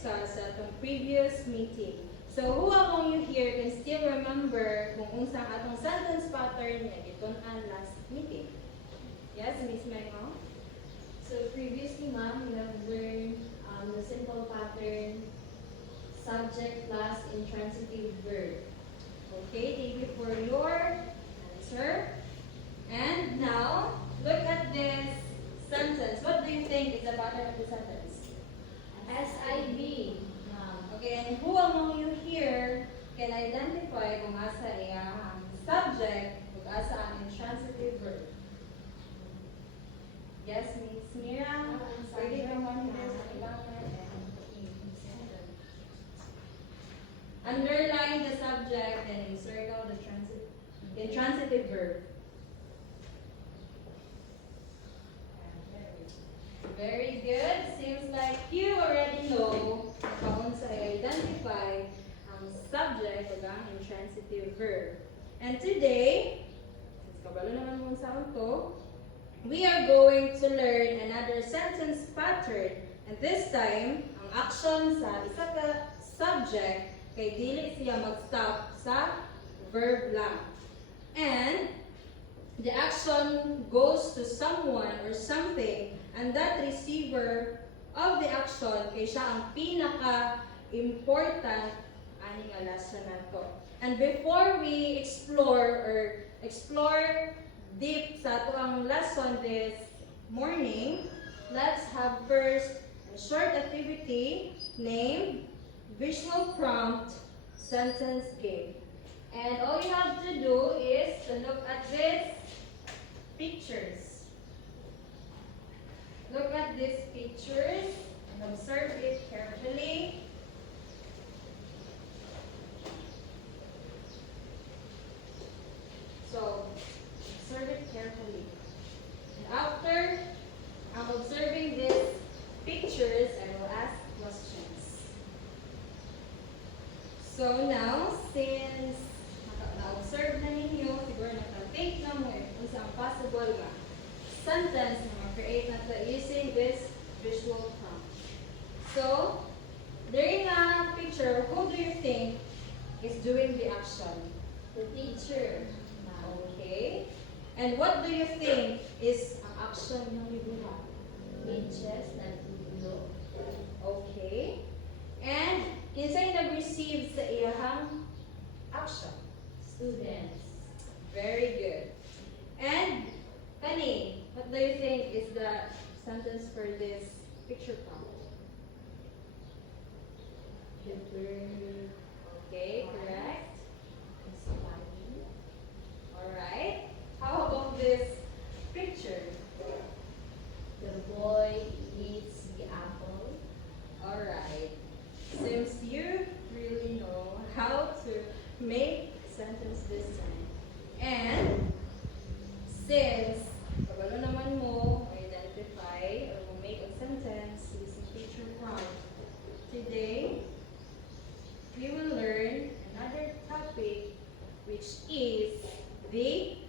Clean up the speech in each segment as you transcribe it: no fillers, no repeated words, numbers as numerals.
discuss sa atong previous meeting. So who among you here can still remember kung unsang atong sentence pattern nga gitun-an last meeting? Yes, Miss Mengo? So previously, ma'am, we have learned the simple pattern, subject plus intransitive verb. Okay, thank you for your answer. And now, look at this sentence. What do you think is the pattern of the sentence? SIB, ma'am. Okay, and who among you here can identify kung asa iyang subject ug asa ang intransitive verb? Yes, Miss Mira. Pwede ka mo underline the subject and encircle the intransitive verb. Very good. Seems like you already know kung sa identify ang subject o ang intransitive verb. And today, since kabalo naman mo sa to, we are going to learn another sentence pattern. And this time, ang action sa isa ka subject kay dili siya mag-stop sa verb lang. And the action goes to someone or something, and that receiver of the action kay siya ang pinaka-important ani nga lesson nato. And before we explore deep sa ato ang lesson this morning, let's have first a short activity named Visual Prompt Sentence Game. And all you have to do is to look at these pictures. Look at these pictures and observe it carefully. So, observe it carefully. And after I'm observing these pictures, I will ask questions. So now, since na-observe na ninyo, siguro naka-think na mo kung saan possible nga sentence na ma-create na ito using this visual prompt. So, during a picture, who do you think is doing the action? The teacher, Okay. And what do you think is ang action ng ibuha? Beaches, nagtutulog. Okay. And kinsay nag-receive sa iyahang action? Students. Very good. And Kani, what do you think is the sentence for this picture prompt? The bird. Okay, correct. Is flying. Alright. How about this picture? The boy eats the apple. Alright. Since you really know how to make sentence this time, and since kabalo naman mo identify or mo make a sentence using picture prompt, today we will learn another topic, which is the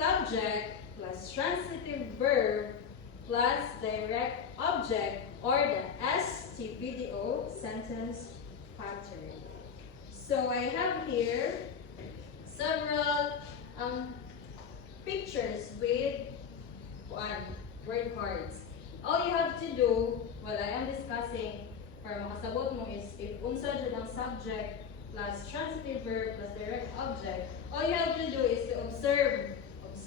subject plus transitive verb plus direct object, or the STVDO sentence pattern. So I have here several pictures with word cards. All you have to do while I am discussing para makasabot mo is if unsa jud ang subject plus transitive verb plus direct object, all you have to do is to observe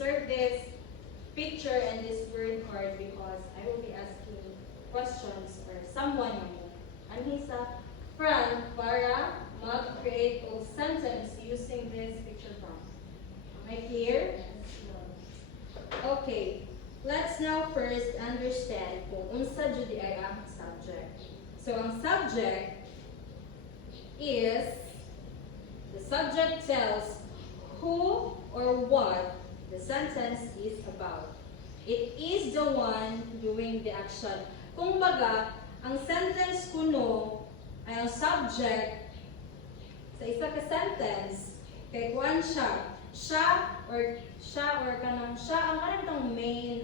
this picture and this word card, because I will be asking questions or someone anhi sa front para mag-create a sentence using this picture prompt. Am I clear? Okay, let's now first understand kung unsa jud ay ang subject. So ang subject is, the subject tells who or what the sentence is about. It is the one doing the action. Kung baga, ang sentence kuno ay ang subject sa isa ka sentence kay kuan siya. Siya or kanang siya ang kanang main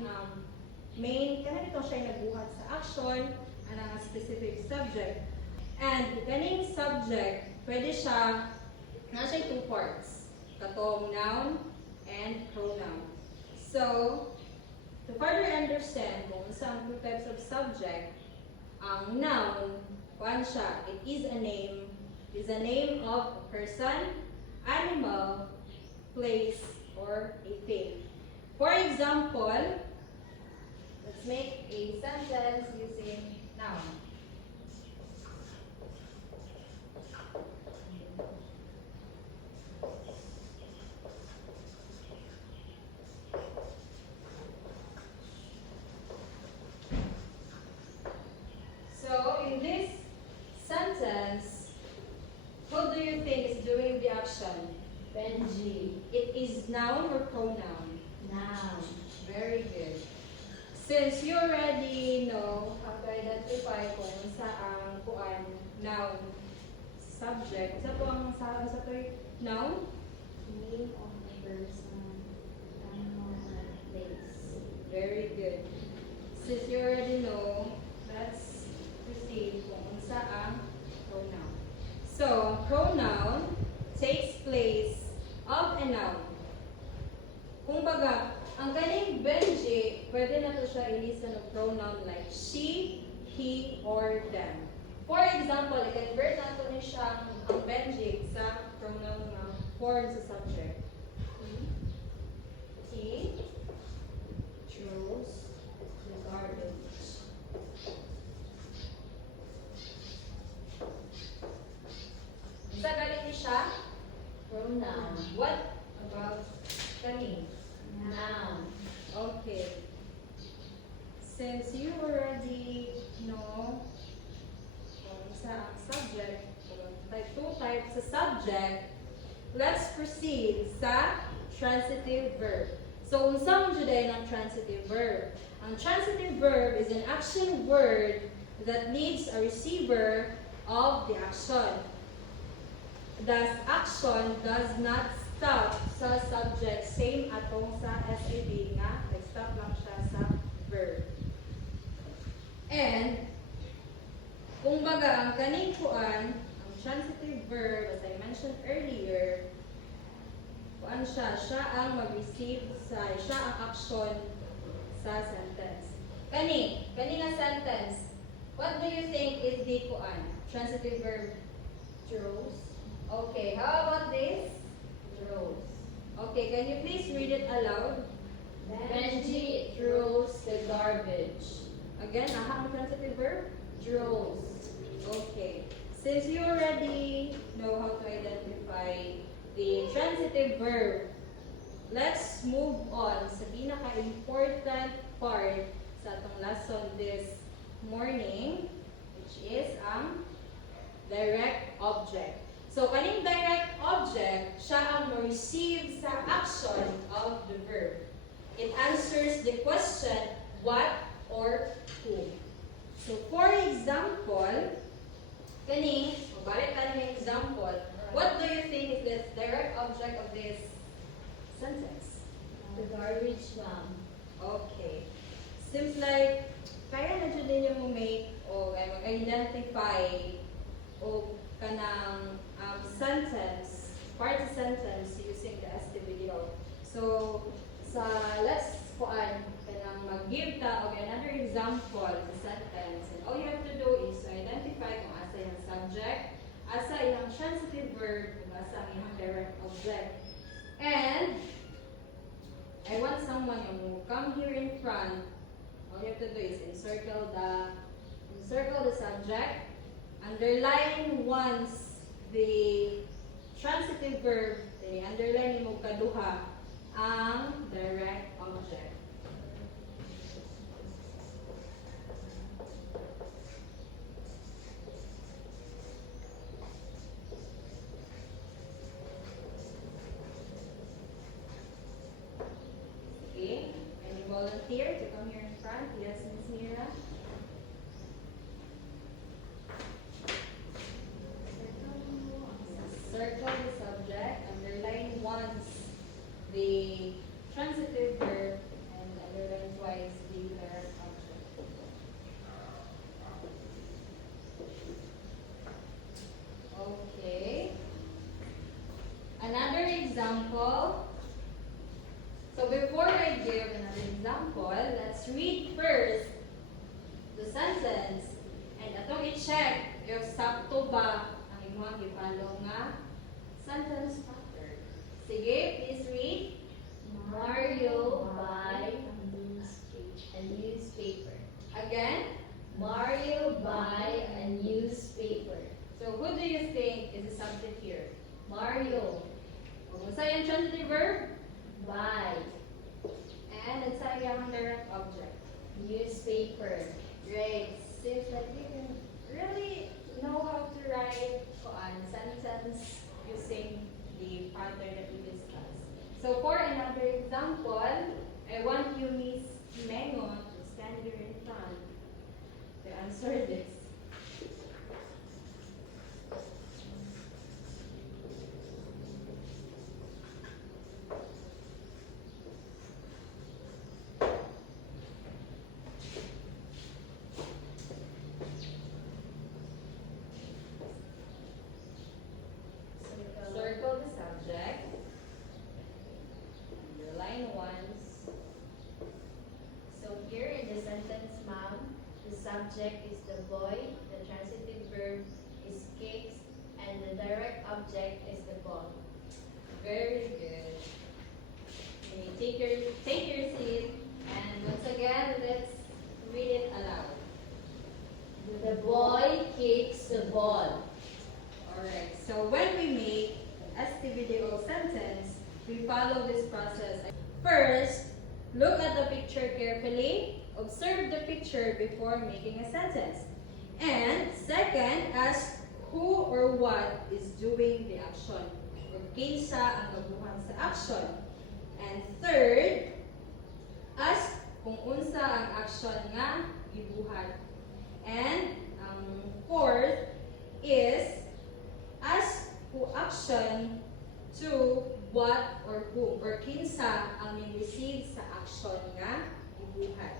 kanang siya nagbuhat sa action ang specific subject. And kaning subject, pwede siya, nasa two parts. Katong noun and pronoun. So, to further understand kung saan two types of subject, ang noun, kuan siya, it is a name of a person, animal, place, or a thing. For example, let's make a sentence using noun. So, in this sentence, who do you think is doing the action? Benji. It is noun or pronoun? Noun. Very good. Since you already know how to identify kung saan kuan noun subject, sa po ang sa to noun? Name of a person, animal, or place. Very good. Since you already know, let's proceed kung saan pronoun. So, pronoun takes place of a noun. Kung baga, ang kaning Benji, pwede na to siya ilista ng pronoun like she, he, or them. For example, i-convert nato ni siya ang Benji sa pronoun na form sa subject. He chose the garbage. Sa galing ni siya? Pronoun. What about kani? Noun. Okay. Since you already know kung sa ang subject, like two types of subject, let's proceed sa transitive verb. So, unsang juday ng transitive verb? Ang transitive verb is an action word that needs a receiver of the action. Thus, action does not stop sa subject, same atong sa SAB nga, nag-stop lang siya sa verb. And, kung baga, ang kaning kuan, ang transitive verb, as I mentioned earlier, kuan siya ang mag-receive siya ang action sa sentence. Kani nga sentence, what do you think is the kuan? Transitive verb? Chose. Okay, how about this? Throws. Okay, can you please read it aloud? Benji throws the garbage. Again, ang transitive verb? Throws. Okay. Since you already know how to identify the transitive verb, let's move on sa pinaka-important part sa atong lesson this morning, which is ang direct object. So, kaning direct object, siya ang ma-receive sa action of the verb. It answers the question, what or who. So, for example, kani, balik tayo ng example, what do you think is the direct object of this sentence? The garbage mom. Okay. Seems like, kaya na dyan din yung make o mag-identify o kanang sentence, part of sentence using the ST video. So, let's kanang mag-give ta o another example sa sentence. And all you have to do is to identify kung asa yung subject, asa yung transitive verb, kung asa ang yung direct object. And, I want someone who come here in front. All you have to do is encircle the subject, underline once the transitive verb, then underline mo kaduha ang direct object. Okay, any volunteer to come here in front? Yes, Ms. Mira. Circle the subject, underline once the transitive verb, and underline twice the direct object. example. So before I give another example, let's read first the sentence. And atong i-check if sakto ba ang imong i-follow nga sentence pattern. Sige, please read. Mario buy a newspaper. Again. Mario buy a newspaper. So who do you think is the subject here? Mario Kung sa yung transitive verb, buy and it's sa yung direct object. newspaper. Great. Seems like you can really know how to write on sentence using the pattern that we discussed. So for another example, I want you, Miss Mengon, to stand here in front to answer this. Circle the subject. Underline once. So here in the sentence, ma'am, the subject is the boy, the transitive verb is cakes, and the direct object is the ball. Very good. Okay, take your seat, and once again, let's read it aloud. The boy kicks the ball. Alright, so when we make an STVDO sentence, we follow this process. First, look at the picture carefully. Observe the picture before making a sentence. And second, ask who or what is doing the action. Or kinsa ang nabuhan sa action. And third, ask kung unsa ang action nga gibuhat. And fourth is ask who action to what or whom or kinsa ang ni-receive sa action nga gibuhat.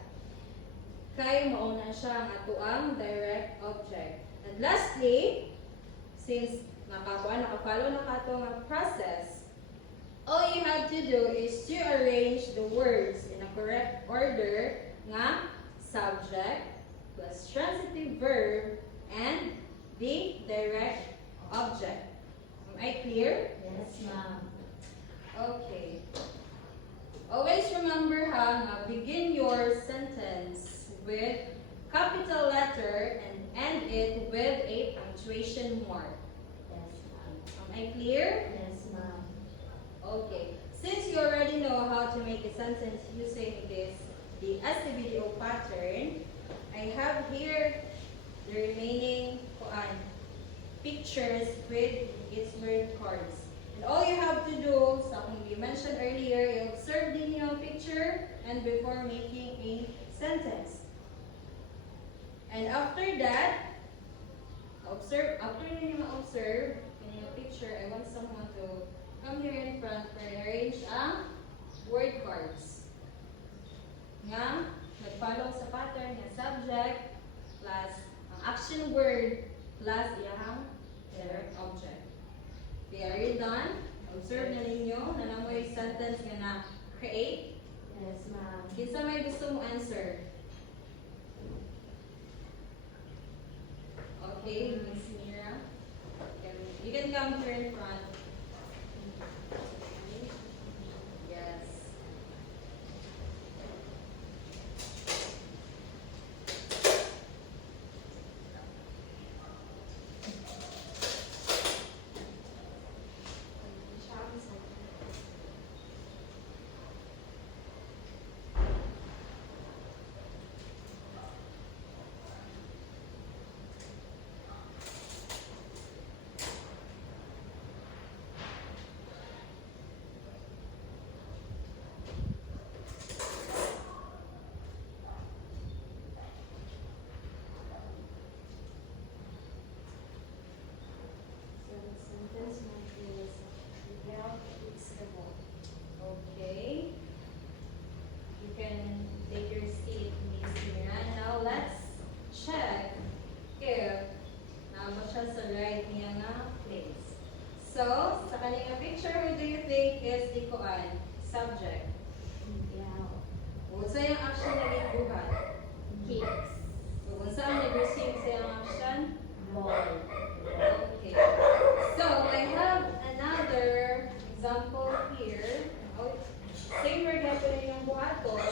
Kay mauna siya ang atoang direct object. And lastly, since nakapalo na kato nga process, all you have to do is to arrange the words in a correct order nga subject plus transitive verb and the direct object. Am I clear? Yes, ma'am. Okay. Always remember ha, nga begin your sentence with capital letter and end it with a punctuation mark. Yes, ma'am. Am I clear? Yes, ma'am. Okay. Since you already know how to make a sentence using the STVDO pattern, I have here the remaining pictures with its word cards. And all you have to do, something we mentioned earlier, you observe the picture and before making a sentence. And after that, after you observe in your picture, I want someone to come here in front for arrange ang word cards. Nga, nag-follow sa pattern nga subject plus ang action word plus iyang direct object. Okay, are you done? Observe na ninyo na namoy sentence nga na create. Yes, ma'am. Kinsa may gusto mo answer? Okay, Miss Mira. You can come here in front. Yes. Okay. You can take your seat, Miss Mira. Now let's check if naabot siya sa right niya nga place. So, sa kanyang picture, who do you think kuan, subject. Yeah. Unsa yung action na gibuhat? Cakes. Unsa ang nag-receive sa yung action? Ball. Okay. So I have another example here. Oh, same word happening yung buhaton.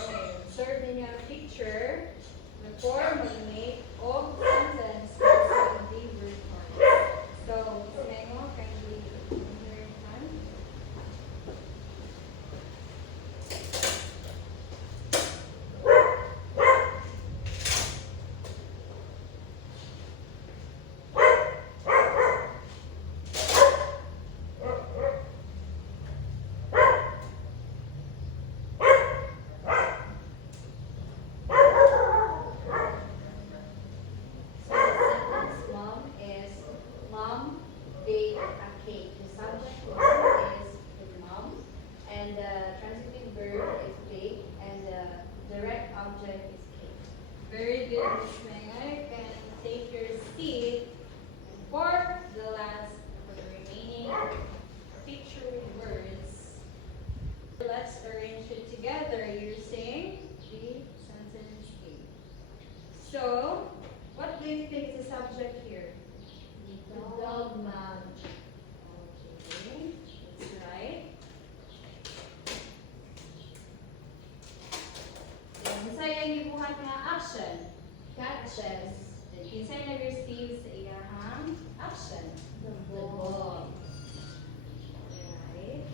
Observe niya picture before mag-make of sentence using the word parts. So, Mengo, kindly your hand. So the sentence mom is mom baked a cake. The subject mom is mom and the transitive verb is bake and the direct object is cake. Very good, Ms. Mengo. You can take your seat. And for the last, for the remaining picture words, let's arrange it together using the sentence A. So, what do you think is the subject here? The dog mom. Okay, that's right. Kinsay ang gibuhat nga action? Catches Then kinsay nag-receive sa iyahang action? the ball. Right.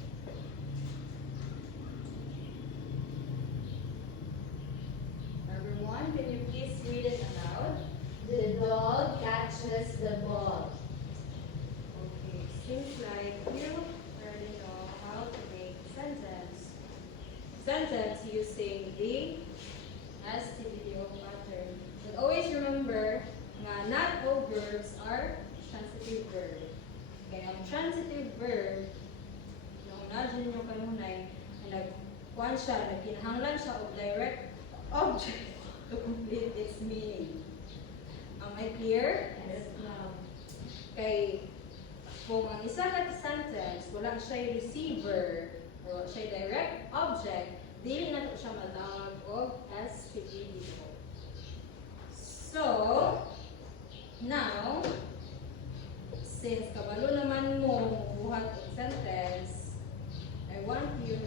Everyone, can you please read it aloud? The dog catches the ball. Okay, seems like you already know how to make sentence using the STVDO pattern. But always remember nga not all verbs are transitive verb. Okay, ang transitive verb, yung imagine nyo kanunay, na nagkuhan siya, nagkinahanglan siya of direct object to complete its meaning. Am I clear? Yes, ma'am. Kay kung ang isa ka sentence wala siya receiver o siya direct object, dili na to siya matawag og STVDO. So, now, since kabalo naman mo buhat og sentence, I want you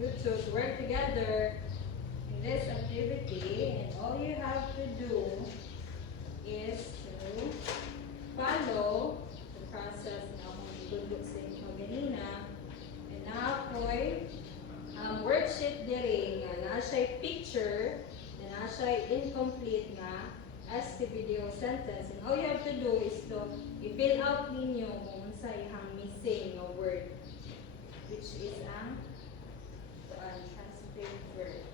to work together in this activity, and all you have to do is to follow the process na akong igudlog sa inyo ganina. And na ako'y worksheet diri nga na siya'y picture, na siya'y incomplete nga STVDO sentence. And all you have to do is to i-fill out ninyo kung unsa ihang missing nga word, which is ang transitive verb.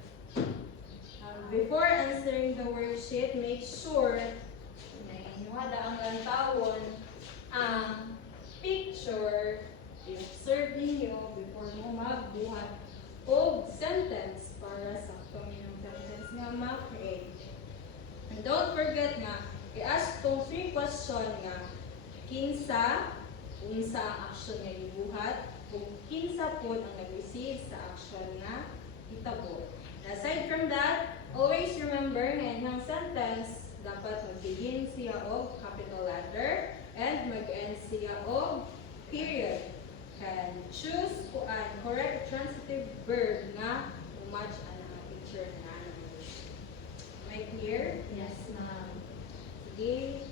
Before answering the worksheet, make sure na inyuhada ang lantawon ang picture, i-observe ninyo before mo magbuhat o sentence para sa inyong sentence nga ma-create. And don't forget nga, i-ask tong 3 question nga, kinsa, unsa ang action nga ibuhat, kung kinsa po ang nag-receive sa action nga itabo. Aside from that, always remember nga inyong sentence dapat mag-begin siya og capital letter and mag-end siya og period. And choose kuan correct transitive verb nga match ang picture na. Am I clear? Yes, ma'am. Sige,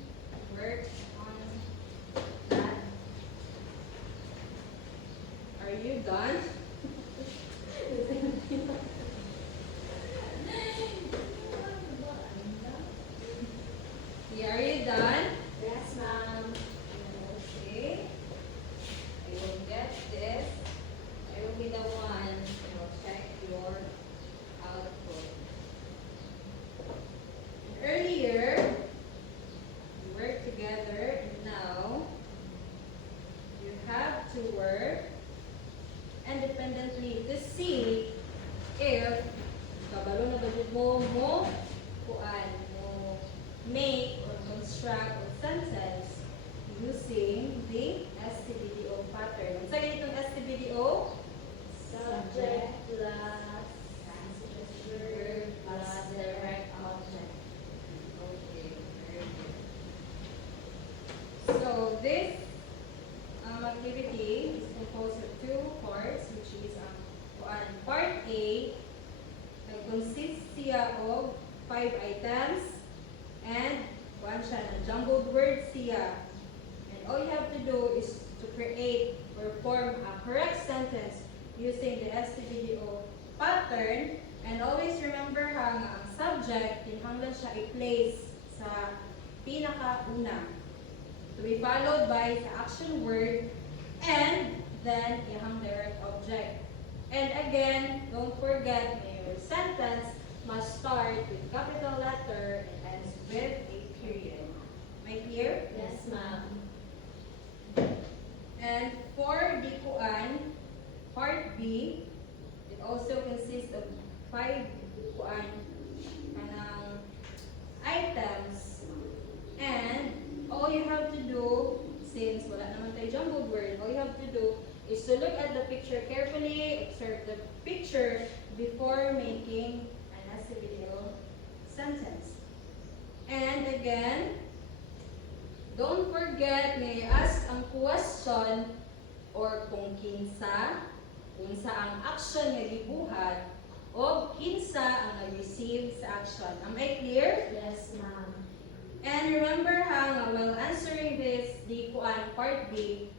work on that. Are you done? Yeah, are you done? Yes, ma'am. Okay. I will get this. I will be the one who will check your output. Earlier, we worked together, and now you have to work independently to see if kabalo na budget mo kuan mo make or construct a sentence using the STVDO pattern. Unsa ganitong STVDO? create or form a correct sentence using the STBDO pattern. And always remember ang subject, kinahanglan siya i-place sa pinakauna. To be followed by the action word and then yung direct object. And again, don't forget your sentence must start with capital letter and ends with a period. Am I clear? Yes, ma'am. And for the kuan, part B, it also consists of 5 kuan kanang items. And all you have to do, since wala naman tayo jumbled word, all you have to do is to look at the picture carefully, observe the picture before making an STBDO sentence. And again, don't forget, may ask ang question or kung kinsa ang action nga gibuhat o kinsa ang nag-receive sa action. Am I clear? Yes, ma'am. And remember while answering this, the part B,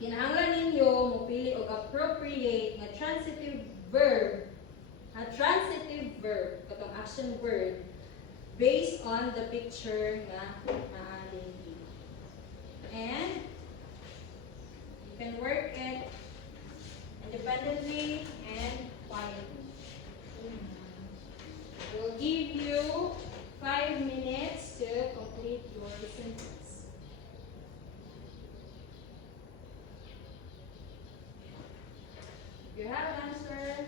kinahanglan ninyo mopili og appropriate nga transitive verb, katong action word, based on the picture nga naadin. And you can work it independently and quietly. We'll give you 5 minutes to complete your sentence. If you have an answer,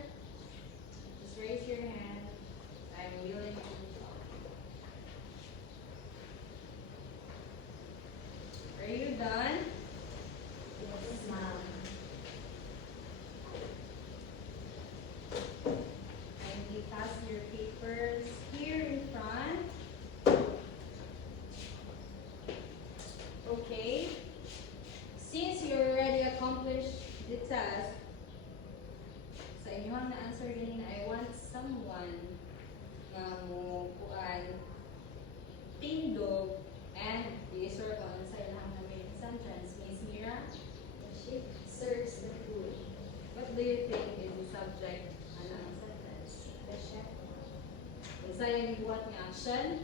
just raise your hand. I'm willing to talk. Are you done? Yes, ma'am. Kindly pass your papers here in front. Okay. Since you already accomplished the task, sa inyong na answer din, I want someone nga mo kuan tindog and i-sort on sa ilang na main sentence. Miss Mira, She serves the food. what do you think is the subject ang sentence? The chef Unsa yung gibuhat nga action?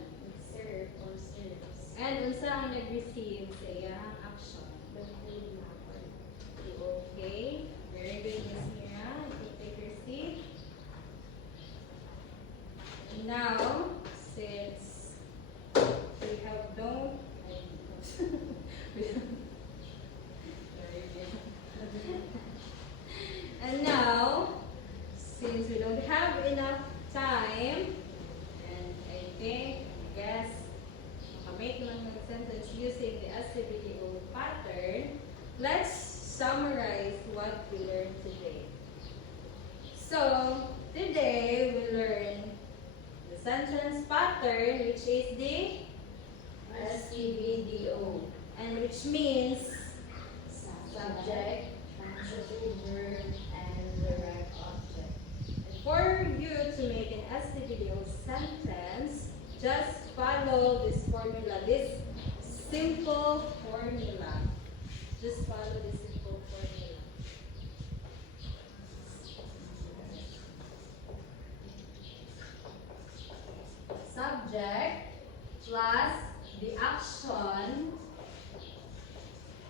serve or serves And unsa ang nag-receive sa iyang action? the food matter. Okay, very good, Miss Mira. You can take your seat. And now, since we have no, very good. And now, since we don't have enough time, and I guess, make lang ng sentence using the STBDO pattern, let's summarize what we learned today. So, today we learned the sentence pattern, which is the STBDO. and which means Subject, transitive verb, and direct object. and for you to make an STBDO sentence, just follow this formula, this simple formula. Just follow this simple formula. Subject plus the action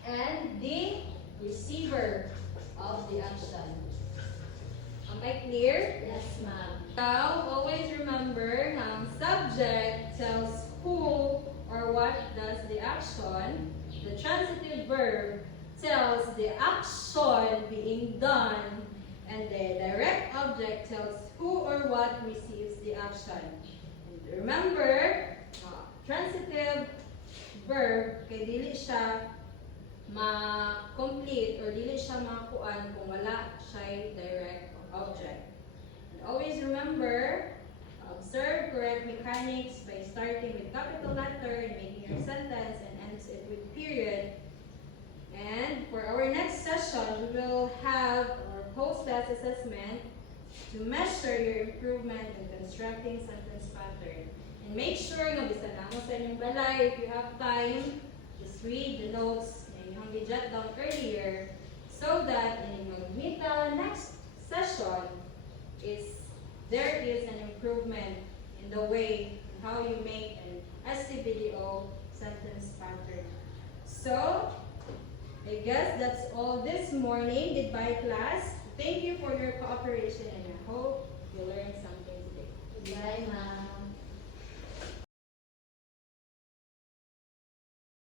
and the receiver of the action. Am I clear? Yes, ma'am. Now, always remember, subject tells who or what does the action. The transitive verb tells the action being done. And the direct object tells who or what receives the action. And remember, transitive verb, kay dili siya ma-complete or dili siya makuan kung wala siya direct object. And always remember, observe correct mechanics by starting with capital letter and making your sentence and ends it with period. And for our next session, we will have our post-test assessment to measure your improvement in constructing sentence pattern. And make sure na bisan na mo sa inyong balay, if you have time, just read the notes na inyong mag-jot down earlier so that in magmita next session there is an improvement in the way how you make an SCBDO sentence pattern. So, I guess that's all this morning. Goodbye, class. Thank you for your cooperation and I hope